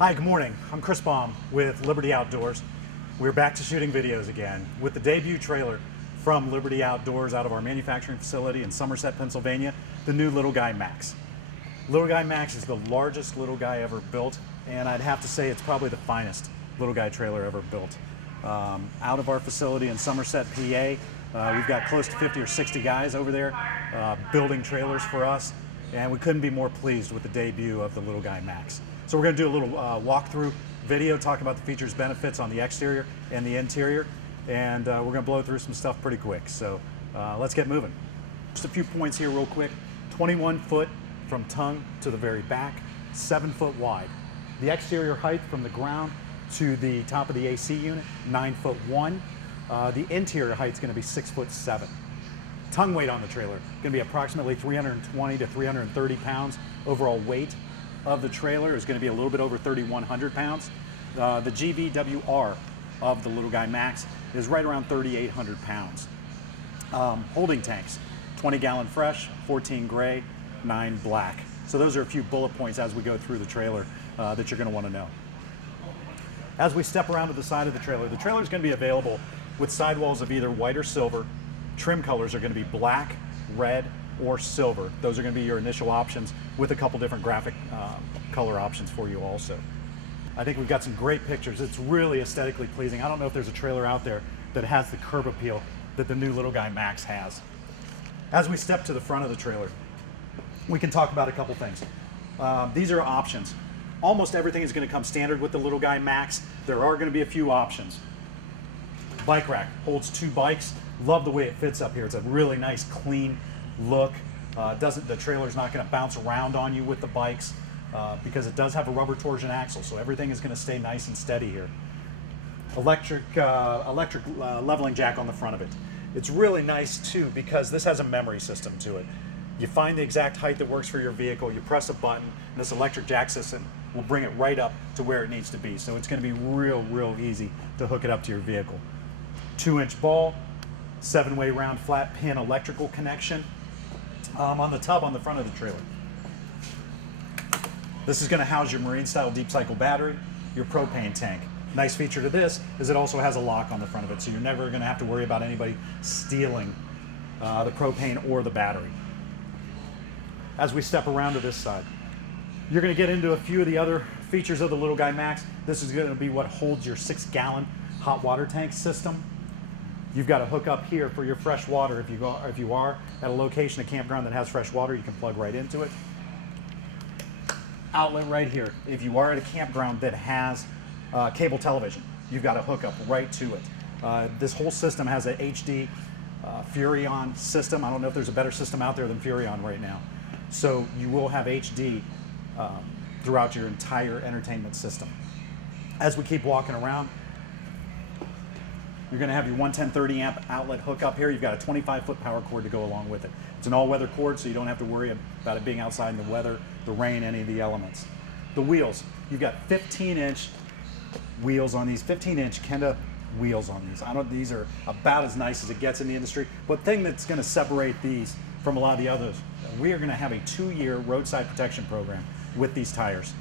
Hi, good morning. I'm Chris Baum with Liberty Outdoors. We're back to shooting videos again with the debut trailer from Liberty Outdoors out of our manufacturing facility in Somerset, Pennsylvania, the new Little Guy Max. Little Guy Max is the largest Little Guy ever built, and I'd have to say it's probably the finest Little Guy trailer ever built. Out of our facility in Somerset, PA, we've got close to 50 or 60 guys over there building trailers for us, and we couldn't be more pleased with the debut of the Little Guy Max. So we're going to do a little walkthrough video, talk about the features, benefits on the exterior and the interior, and we're going to blow through some stuff pretty quick. So let's get moving. Just a few points here real quick. 21 foot from tongue to the very back, 7 foot wide. The exterior height from the ground to the top of the AC unit, 9'1". The interior height is going to be 6'7". Tongue weight on the trailer going to be approximately 320 to 330 pounds. Overall weight of the trailer is going to be a little bit over 3,100 pounds. The GVWR of the Little Guy Max is right around 3,800 pounds. Holding tanks, 20 gallon fresh, 14 gray, 9 black. So those are a few bullet points as we go through the trailer that you're going to want to know. As we step around to the side of the trailer is going to be available with sidewalls of either white or silver. Trim colors are going to be black, red, or silver. Those are going to be your initial options with a couple different graphic color options for you also. I think we've got some great pictures. It's really aesthetically pleasing. I don't know if there's a trailer out there that has the curb appeal that the new Little Guy Max has. As we step to the front of the trailer, we can talk about a couple things. These are options. Almost everything is going to come standard with the Little Guy Max. There are going to be a few options. Bike rack holds 2 bikes. Love the way it fits up here. It's a really nice, clean look. The trailer's not going to bounce around on you with the bikes because it does have a rubber torsion axle, so everything is going to stay nice and steady here. Electric leveling jack on the front of it. It's really nice too because this has a memory system to it. You find the exact height that works for your vehicle, you press a button, and this electric jack system will bring it right up to where it needs to be. So it's going to be real easy to hook it up to your vehicle. 2-inch ball, 7-way round flat pin electrical connection on the tub on the front of the trailer. This is going to house your marine style deep cycle battery, your propane tank. Nice feature to this is it also has a lock on the front of it, so you're never going to have to worry about anybody stealing the propane or the battery. As we step around to this side, you're going to get into a few of the other features of the Little Guy Max. This is going to be what holds your 6-gallon hot water tank system. You've got a hook up here for your fresh water. If you are at a location, a campground that has fresh water, you can plug right into it. Outlet right here. If you are at a campground that has cable television, you've got a hookup right to it. This whole system has a HD Furrion system. I don't know if there's a better system out there than Furrion right now. So you will have HD throughout your entire entertainment system. As we keep walking around, you're going to have your 110/30 amp outlet hookup here. You've got a 25-foot power cord to go along with it. It's an all-weather cord, so you don't have to worry about it being outside in the weather, the rain, any of the elements. The wheels, you've got 15-inch wheels on these, 15-inch Kenda wheels on these. These are about as nice as it gets in the industry. But the thing that's going to separate these from a lot of the others, we are going to have a 2-year roadside protection program with these tires.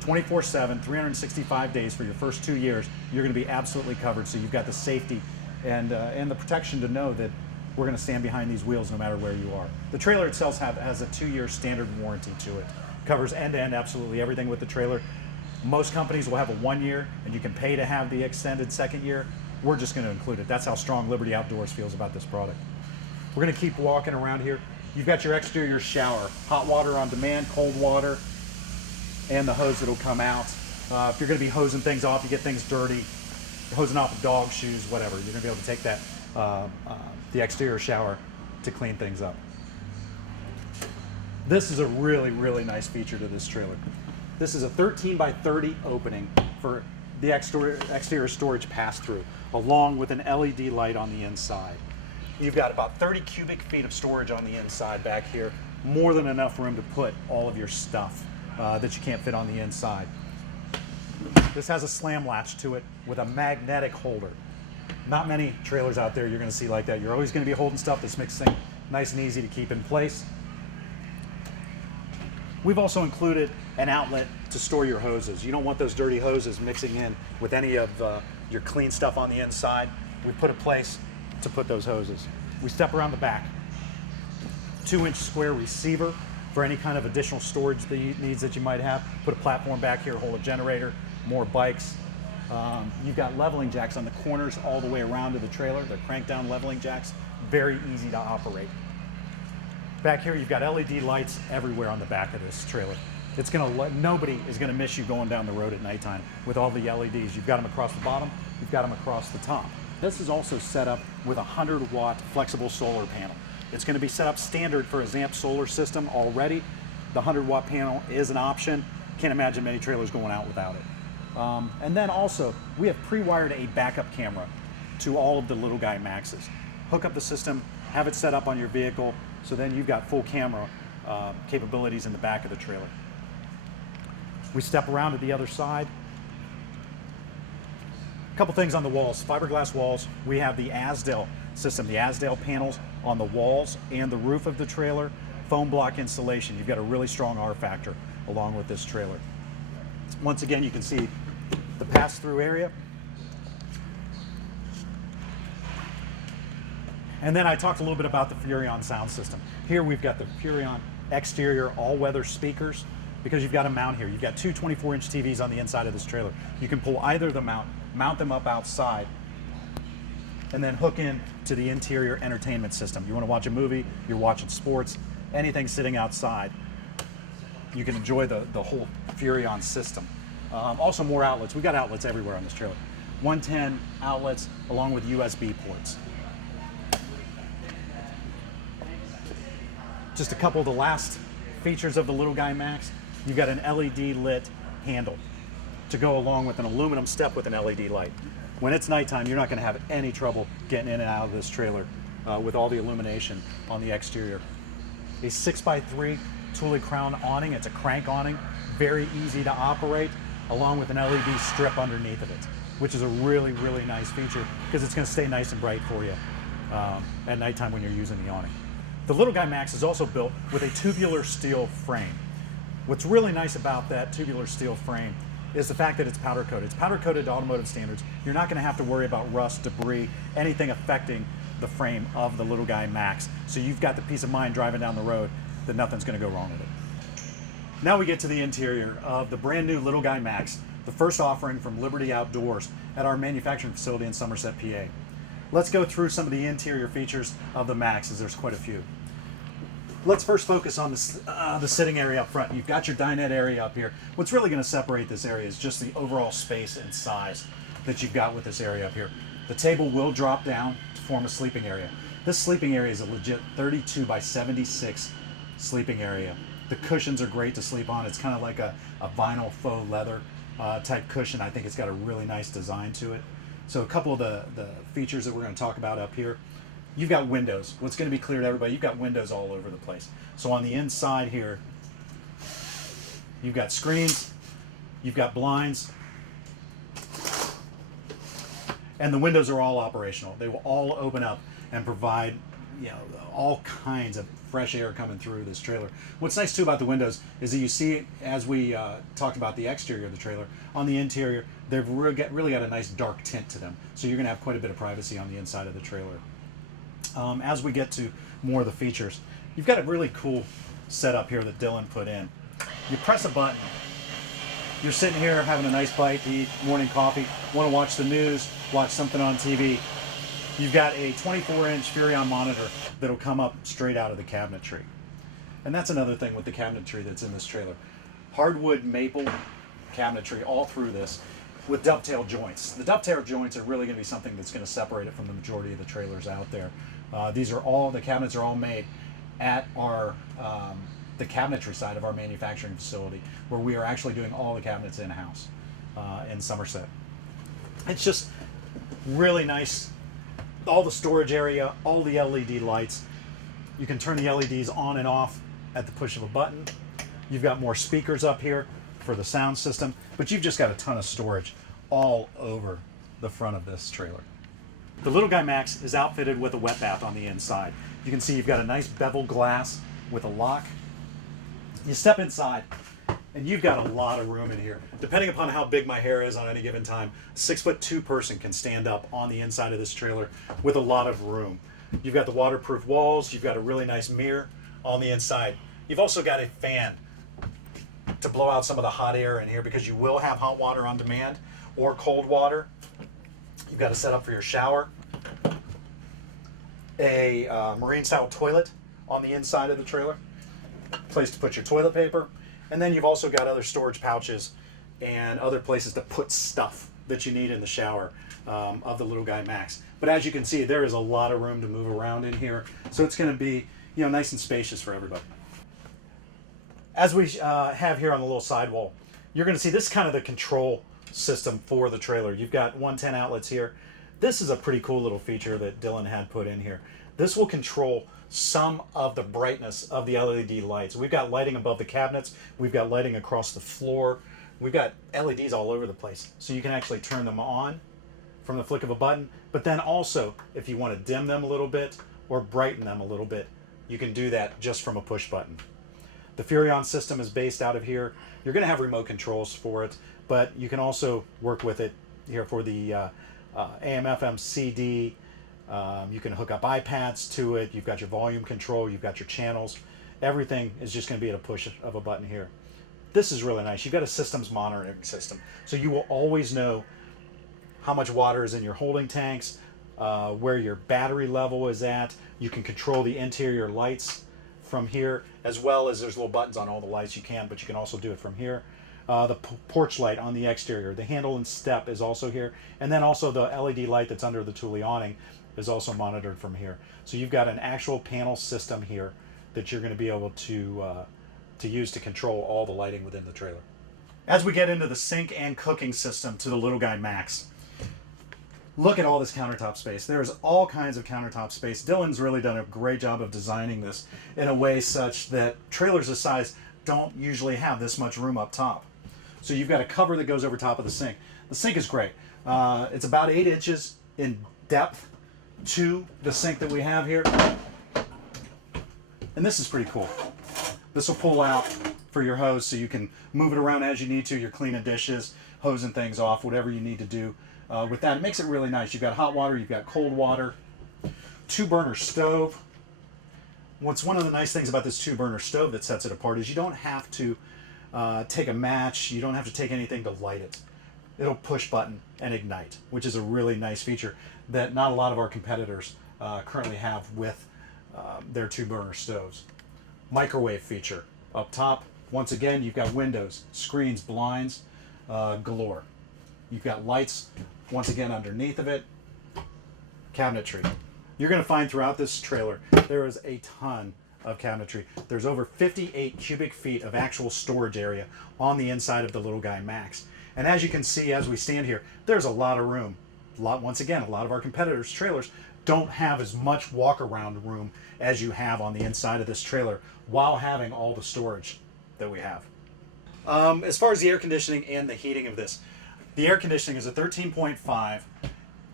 24/7, 365 days for your first 2 years, you're going to be absolutely covered. So you've got the safety and the protection to know that we're going to stand behind these wheels no matter where you are. The trailer itself has a 2-year standard warranty to it. Covers end-to-end absolutely everything with the trailer. Most companies will have a 1 year, and you can pay to have the extended 2nd year. We're just going to include it. That's how strong Liberty Outdoors feels about this product. We're going to keep walking around here. You've got your exterior shower, hot water on demand, cold water, and the hose that'll come out. If you're going to be hosing things off, you get things dirty, hosing off dog shoes, whatever, you're going to be able to take that the exterior shower to clean things up. This is a really nice feature to this trailer. This is a 13x30 opening for the exterior storage pass-through, along with an LED light on the inside. You've got about 30 cubic feet of storage on the inside back here, more than enough room to put all of your stuff that you can't fit on the inside. This has a slam latch to it with a magnetic holder. Not many trailers out there you're going to see like that. You're always going to be holding stuff. This makes things nice and easy to keep in place. We've also included an outlet to store your hoses. You don't want those dirty hoses mixing in with any of your clean stuff on the inside. We put a place to put those hoses. We step around the back. 2-inch square receiver for any kind of additional storage needs that you might have. Put a platform back here, hold a generator, more bikes. You've got leveling jacks on the corners all the way around to the trailer. They're crank down leveling jacks, very easy to operate. Back here, you've got LED lights everywhere on the back of this trailer. Nobody is gonna miss you going down the road at nighttime with all the LEDs. You've got them across the bottom, you've got them across the top. This is also set up with a 100-watt flexible solar panel. It's gonna be set up standard for a ZAMP solar system already. The 100-watt panel is an option. Can't imagine many trailers going out without it. And then also, we have pre-wired a backup camera to all of the Little Guy Maxes. Hook up the system, have it set up on your vehicle, so then you've got full camera capabilities in the back of the trailer. We step around to the other side. A couple things on the walls, fiberglass walls. We have the Asdale system, the Asdale panels on the walls and the roof of the trailer. Foam block insulation. You've got a really strong R factor along with this trailer. Once again, you can see the pass-through area. And then I talked a little bit about the Furrion sound system. Here we've got the Furrion exterior all-weather speakers because you've got a mount here. You've got two 24-inch TVs on the inside of this trailer. You can pull either of them out, mount them up outside, and then hook in to the interior entertainment system. You want to watch a movie, you're watching sports, anything sitting outside, you can enjoy the whole Furrion system. Also more outlets. We've got outlets everywhere on this trailer. 110 outlets along with USB ports. Just a couple of the last features of the Little Guy Max. You've got an LED lit handle to go along with an aluminum step with an LED light. When it's nighttime, you're not going to have any trouble getting in and out of this trailer with all the illumination on the exterior. A 6x3 Thule crown awning. It's a crank awning, very easy to operate, along with an LED strip underneath of it, which is a really, really nice feature because it's going to stay nice and bright for you at nighttime when you're using the awning. The Little Guy Max is also built with a tubular steel frame. What's really nice about that tubular steel frame is the fact that it's powder coated. It's powder coated to automotive standards. You're not going to have to worry about rust, debris, anything affecting the frame of the Little Guy Max. So you've got the peace of mind driving down the road that nothing's going to go wrong with it. Now we get to the interior of the brand new Little Guy Max, the first offering from Liberty Outdoors at our manufacturing facility in Somerset, PA. Let's go through some of the interior features of the Max, as there's quite a few. Let's first focus on the sitting area up front. You've got your dinette area up here. What's really going to separate this area is just the overall space and size that you've got with this area up here. The table will drop down to form a sleeping area. This sleeping area is a legit 32 by 76 sleeping area. The cushions are great to sleep on. It's kind of like a vinyl faux leather type cushion. I think it's got a really nice design to it. So a couple of the features that we're going to talk about up here. You've got windows. What's going to be clear to everybody, you've got windows all over the place. So on the inside here, you've got screens, you've got blinds, and the windows are all operational. They will all open up and provide, all kinds of fresh air coming through this trailer. What's nice too about the windows is that you see, as we talked about the exterior of the trailer, on the interior, they've really got a nice dark tint to them. So you're going to have quite a bit of privacy on the inside of the trailer. As we get to more of the features, you've got a really cool setup here that Dylan put in. You press a button. You're sitting here having a nice bite to eat, morning coffee, want to watch the news, watch something on TV. You've got a 24-inch Furrion monitor that'll come up straight out of the cabinetry. And that's another thing with the cabinetry that's in this trailer. Hardwood maple cabinetry all through this with dovetail joints. The dovetail joints are really going to be something that's going to separate it from the majority of the trailers out there. The cabinets are all made at our the cabinetry side of our manufacturing facility, where we are actually doing all the cabinets in-house in Somerset. It's just really nice. All the storage area, all the LED lights. You can turn the LEDs on and off at the push of a button. You've got more speakers up here for the sound system, but you've just got a ton of storage all over the front of this trailer. The Little Guy Max is outfitted with a wet bath on the inside. You can see you've got a nice bevel glass with a lock. You step inside, and you've got a lot of room in here. Depending upon how big my hair is on any given time, a 6'2" person can stand up on the inside of this trailer with a lot of room. You've got the waterproof walls. You've got a really nice mirror on the inside. You've also got a fan to blow out some of the hot air in here, because you will have hot water on demand or cold water. You've got a setup for your shower. A marine style toilet on the inside of the trailer. Place to put your toilet paper. And then you've also got other storage pouches and other places to put stuff that you need in the shower of the Little Guy Max. But as you can see, there is a lot of room to move around in here. So it's going to be, you know, nice and spacious for everybody. As we have here on the little sidewall, you're going to see this is kind of the control system for the trailer. You've got 110 outlets here. This is a pretty cool little feature that Dylan had put in here. This will control some of the brightness of the LED lights. We've got lighting above the cabinets. We've got lighting across the floor. We've got LEDs all over the place. So you can actually turn them on from the flick of a button. But then also, if you want to dim them a little bit or brighten them a little bit, you can do that just from a push button. The Furrion system is based out of here. You're going to have remote controls for it, but you can also work with it here for the AM, FM, CD. You can hook up iPads to it. You've got your volume control. You've got your channels. Everything is just going to be at a push of a button here. This is really nice. You've got a systems monitoring system, so you will always know how much water is in your holding tanks, where your battery level is at. You can control the interior lights from here, as well as there's little buttons on all the lights you can, but you can also do it from here. The porch light on the exterior, the handle and step is also here, and then also the LED light that's under the Thule awning is also monitored from here. So you've got an actual panel system here that you're going to be able to use to control all the lighting within the trailer. As we get into the sink and cooking system to the Little Guy Max, look at all this countertop space. There's all kinds of countertop space. Dylan's really done a great job of designing this in a way such that trailers this size don't usually have this much room up top. So you've got a cover that goes over top of the sink. The sink is great. It's about 8 inches in depth to the sink that we have here. And this is pretty cool. This will pull out for your hose so you can move it around as you need to. You're cleaning dishes, hosing things off, whatever you need to do with that. It makes it really nice. You've got hot water, you've got cold water, 2-burner stove. What's one of the nice things about this 2-burner stove that sets it apart is you don't have to take a match, you don't have to take anything to light it. It'll push button and ignite, which is a really nice feature that not a lot of our competitors currently have with their 2-burner stoves. Microwave feature up top. Once again, you've got windows, screens, blinds galore. You've got lights once again underneath of it. Cabinetry. You're going to find throughout this trailer there is a ton of cabinetry. There's over 58 cubic feet of actual storage area on the inside of the Little Guy Max. And as you can see as we stand here, there's a lot of room. Once again, a lot of our competitors' trailers don't have as much walk-around room as you have on the inside of this trailer while having all the storage that we have. As far as the air conditioning and the heating of this, the air conditioning is a 13.5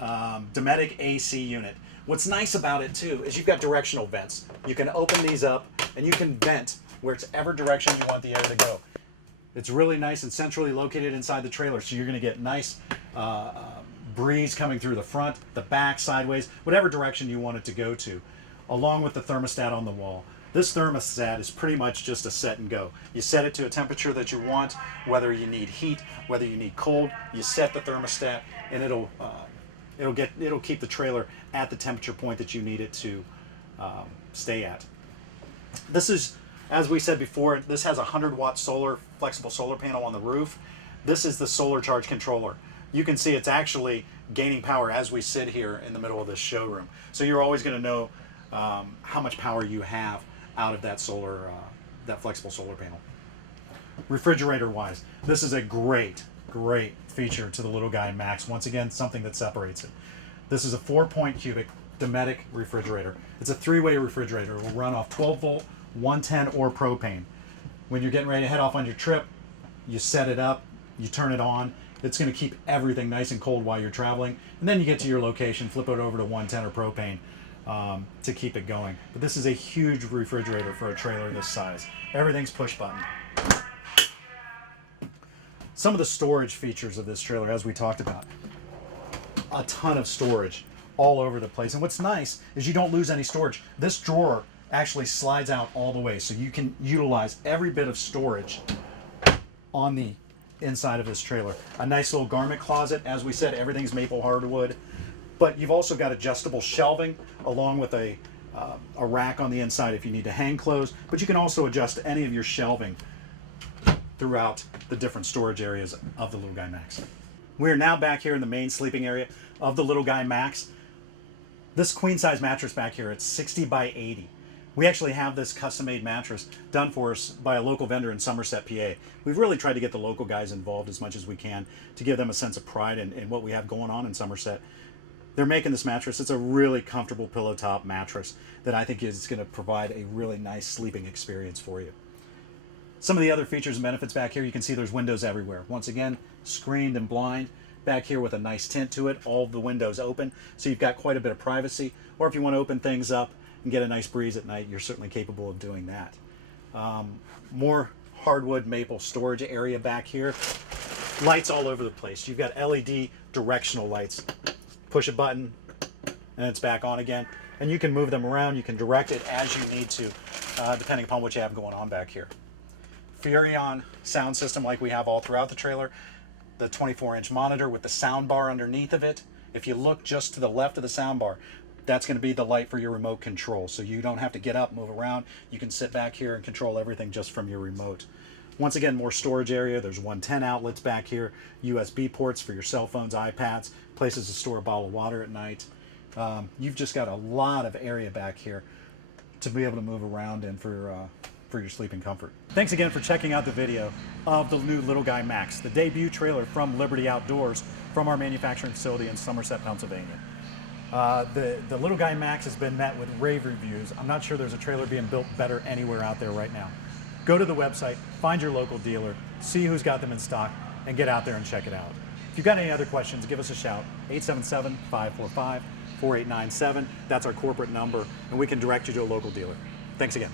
Dometic AC unit. What's nice about it too is you've got directional vents. You can open these up and you can vent whichever direction you want the air to go. It's really nice and centrally located inside the trailer, so you're going to get nice breeze coming through the front, the back, sideways, whatever direction you want it to go to, along with the thermostat on the wall. This thermostat is pretty much just a set and go. You set it to a temperature that you want, whether you need heat, whether you need cold. You set the thermostat, and it'll keep the trailer at the temperature point that you need it to stay at. This is, as we said before, this has a 100-watt flexible solar panel on the roof. This is the solar charge controller. You can see it's actually gaining power as we sit here in the middle of this showroom. So you're always going to know how much power you have out of that that flexible solar panel. Refrigerator-wise, this is a great feature to the Little Guy Max. Once again, something that separates it. This is a 4-point cubic Dometic refrigerator. It's a 3-way refrigerator. It will run off 12-volt, 110, or propane. When you're getting ready to head off on your trip, you set it up, you turn it on. It's going to keep everything nice and cold while you're traveling. And then you get to your location, flip it over to 110 or propane. to keep it going. But this is a huge refrigerator for a trailer this size. Everything's push button. Some of the storage features of this trailer, as we talked about, a ton of storage all over the place. And what's nice is you don't lose any storage. This drawer actually slides out all the way, so you can utilize every bit of storage on the inside of this trailer. A nice little garment closet. As we said, everything's maple hardwood, but you've also got adjustable shelving along with a rack on the inside if you need to hang clothes, but you can also adjust any of your shelving throughout the different storage areas of the Little Guy Max. We're now back here in the main sleeping area of the Little Guy Max. This queen size mattress back here, it's 60 by 80. We actually have this custom-made mattress done for us by a local vendor in Somerset, PA. We've really tried to get the local guys involved as much as we can to give them a sense of pride in what we have going on in Somerset. They're making this mattress. It's a really comfortable pillow top mattress that I think is going to provide a really nice sleeping experience for you. Some of the other features and benefits back here, you can see there's windows everywhere. Once again, screened and blind. Back here with a nice tint to it, all of the windows open, so you've got quite a bit of privacy. Or if you want to open things up and get a nice breeze at night, you're certainly capable of doing that. More hardwood maple storage area back here. Lights all over the place. You've got LED directional lights. Push a button and it's back on again. And you can move them around. You can direct it as you need to, depending upon what you have going on back here. Furrion sound system like we have all throughout the trailer. The 24-inch monitor with the sound bar underneath of it. If you look just to the left of the sound bar, that's going to be the light for your remote control. So you don't have to get up, move around. You can sit back here and control everything just from your remote. Once again, more storage area. There's 110 outlets back here, USB ports for your cell phones, iPads, places to store a bottle of water at night. You've just got a lot of area back here to be able to move around in for your sleeping comfort. Thanks again for checking out the video of the new Little Guy Max, the debut trailer from Liberty Outdoors from our manufacturing facility in Somerset, Pennsylvania. The Little Guy Max has been met with rave reviews. I'm not sure there's a trailer being built better anywhere out there right now. Go to the website, find your local dealer, see who's got them in stock, and get out there and check it out. If you've got any other questions, give us a shout, 877-545-4897. That's our corporate number, and we can direct you to a local dealer. Thanks again.